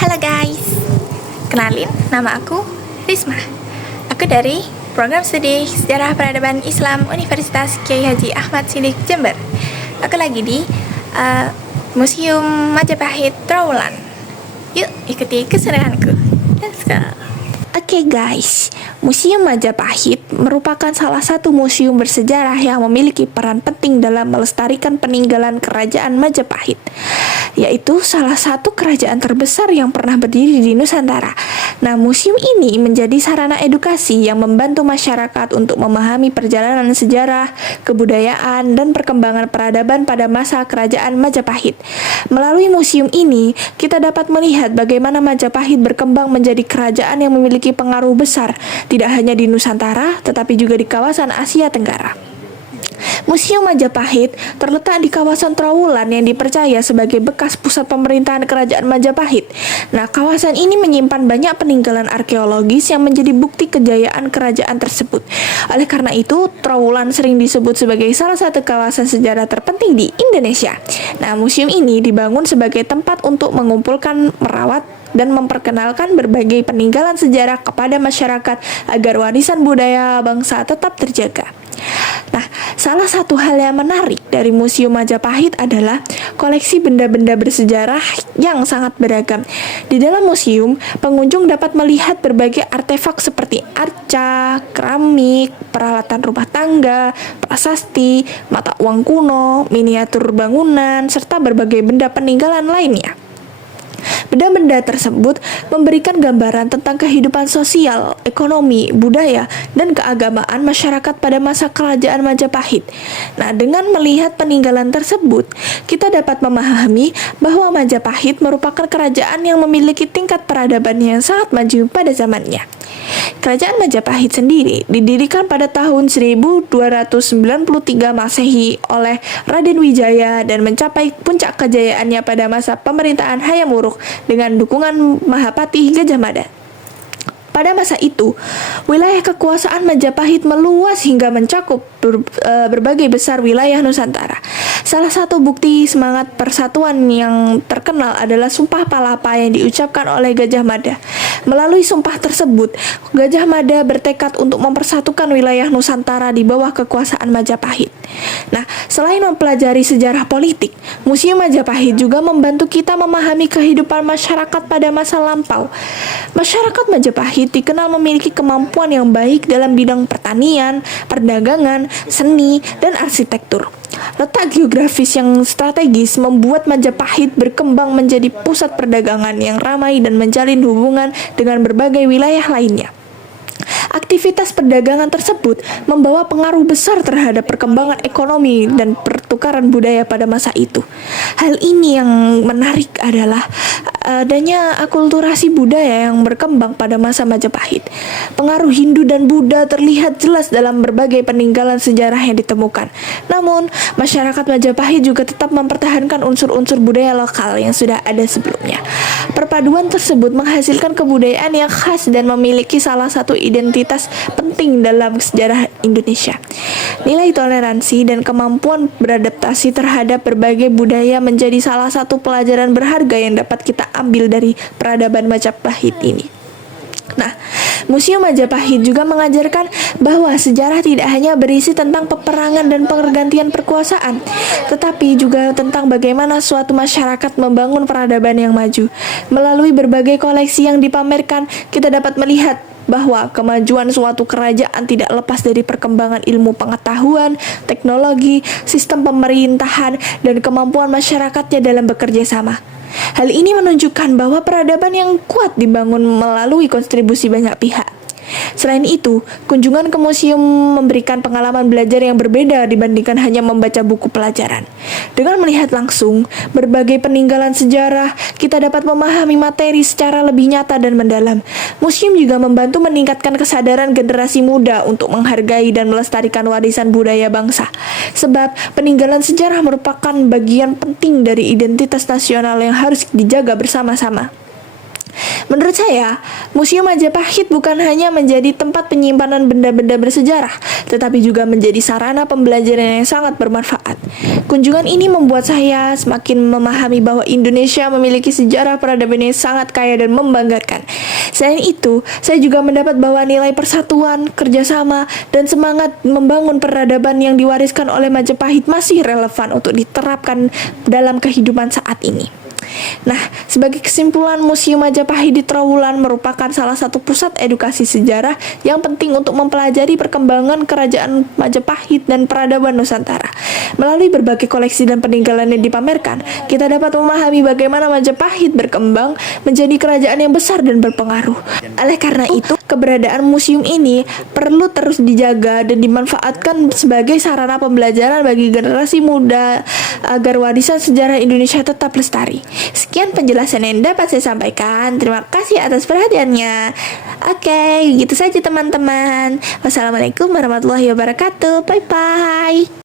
Halo guys, kenalin, nama aku Risma. Aku dari Program Studi Sejarah Peradaban Islam Universitas Kiai Haji Ahmad Sidik, Jember. Aku lagi di Museum Majapahit Trowulan. Yuk, ikuti keseruanku. Let's go. Oke guys, Museum Majapahit merupakan salah satu museum bersejarah yang memiliki peran penting dalam melestarikan peninggalan Kerajaan Majapahit, yaitu salah satu kerajaan terbesar yang pernah berdiri di Nusantara. Nah, museum ini menjadi sarana edukasi yang membantu masyarakat untuk memahami perjalanan sejarah, kebudayaan, dan perkembangan peradaban pada masa Kerajaan Majapahit. Melalui museum ini, kita dapat melihat bagaimana Majapahit berkembang menjadi kerajaan yang memiliki pengaruh besar, tidak hanya di Nusantara, tetapi juga di kawasan Asia Tenggara. Museum Majapahit terletak di kawasan Trowulan yang dipercaya sebagai bekas pusat pemerintahan Kerajaan Majapahit. Nah, kawasan ini menyimpan banyak peninggalan arkeologis yang menjadi bukti kejayaan kerajaan tersebut. Oleh karena itu, Trowulan sering disebut sebagai salah satu kawasan sejarah terpenting di Indonesia. Nah, museum ini dibangun sebagai tempat untuk mengumpulkan, merawat, dan memperkenalkan berbagai peninggalan sejarah kepada masyarakat agar warisan budaya bangsa tetap terjaga. Nah, salah satu hal yang menarik dari Museum Majapahit adalah koleksi benda-benda bersejarah yang sangat beragam. Di dalam museum, pengunjung dapat melihat berbagai artefak seperti arca, keramik, peralatan rumah tangga, prasasti, mata uang kuno, miniatur bangunan, serta berbagai benda peninggalan lainnya. Benda-benda tersebut memberikan gambaran tentang kehidupan sosial, ekonomi, budaya, dan keagamaan masyarakat pada masa Kerajaan Majapahit. Nah, dengan melihat peninggalan tersebut, kita dapat memahami bahwa Majapahit merupakan kerajaan yang memiliki tingkat peradaban yang sangat maju pada zamannya. Kerajaan Majapahit sendiri didirikan pada tahun 1293 Masehi oleh Raden Wijaya dan mencapai puncak kejayaannya pada masa pemerintahan Hayam Wuruk dengan dukungan Mahapati Gajah Mada. Pada masa itu, wilayah kekuasaan Majapahit meluas hingga mencakup berbagai besar wilayah Nusantara. Salah satu bukti semangat persatuan yang terkenal adalah Sumpah Palapa yang diucapkan oleh Gajah Mada. Melalui sumpah tersebut, Gajah Mada bertekad untuk mempersatukan wilayah Nusantara di bawah kekuasaan Majapahit. Nah, selain mempelajari sejarah politik, Museum Majapahit juga membantu kita memahami kehidupan masyarakat pada masa lampau. Masyarakat Majapahit dikenal memiliki kemampuan yang baik dalam bidang pertanian, perdagangan, seni, dan arsitektur. Letak geografis yang strategis membuat Majapahit berkembang menjadi pusat perdagangan yang ramai dan menjalin hubungan dengan berbagai wilayah lainnya. Aktivitas perdagangan tersebut membawa pengaruh besar terhadap perkembangan ekonomi dan pertukaran budaya pada masa itu. Hal ini yang menarik adalah adanya akulturasi budaya yang berkembang pada masa Majapahit. Pengaruh Hindu dan Buddha terlihat jelas dalam berbagai peninggalan sejarah yang ditemukan. Namun, masyarakat Majapahit juga tetap mempertahankan unsur-unsur budaya lokal yang sudah ada sebelumnya. Perpaduan tersebut menghasilkan kebudayaan yang khas dan memiliki salah satu identitas penting dalam sejarah Indonesia. Nilai toleransi dan kemampuan beradaptasi terhadap berbagai budaya menjadi salah satu pelajaran berharga yang dapat kita ambil dari peradaban Majapahit ini. Nah, Museum Majapahit juga mengajarkan bahwa sejarah tidak hanya berisi tentang peperangan dan pergantian perkuasaan, tetapi juga tentang bagaimana suatu masyarakat membangun peradaban yang maju. Melalui berbagai koleksi yang dipamerkan, kita dapat melihat bahwa kemajuan suatu kerajaan tidak lepas dari perkembangan ilmu pengetahuan, teknologi, sistem pemerintahan, dan kemampuan masyarakatnya dalam bekerja sama. Hal ini menunjukkan bahwa peradaban yang kuat dibangun melalui kontribusi banyak pihak. Selain itu, kunjungan ke museum memberikan pengalaman belajar yang berbeda dibandingkan hanya membaca buku pelajaran. Dengan melihat langsung berbagai peninggalan sejarah, kita dapat memahami materi secara lebih nyata dan mendalam. Museum juga membantu meningkatkan kesadaran generasi muda untuk menghargai dan melestarikan warisan budaya bangsa. Sebab peninggalan sejarah merupakan bagian penting dari identitas nasional yang harus dijaga bersama-sama. Menurut saya, Museum Majapahit bukan hanya menjadi tempat penyimpanan benda-benda bersejarah, tetapi juga menjadi sarana pembelajaran yang sangat bermanfaat. Kunjungan ini membuat saya semakin memahami bahwa Indonesia memiliki sejarah peradaban yang sangat kaya dan membanggakan. Selain itu, saya juga mendapat bahwa nilai persatuan, kerjasama, dan semangat membangun peradaban yang diwariskan oleh Majapahit masih relevan untuk diterapkan dalam kehidupan saat ini. Nah, sebagai kesimpulan, Museum Majapahit di Trowulan merupakan salah satu pusat edukasi sejarah yang penting untuk mempelajari perkembangan kerajaan Majapahit dan peradaban Nusantara. Melalui berbagai koleksi dan peninggalan yang dipamerkan, kita dapat memahami bagaimana Majapahit berkembang menjadi kerajaan yang besar dan berpengaruh. Oleh karena itu, keberadaan museum ini perlu terus dijaga dan dimanfaatkan sebagai sarana pembelajaran bagi generasi muda agar warisan sejarah Indonesia tetap lestari. Sekian penjelasan yang dapat saya sampaikan. Terima kasih atas perhatiannya. Oke, gitu saja teman-teman. Wassalamualaikum warahmatullahi wabarakatuh. Bye-bye.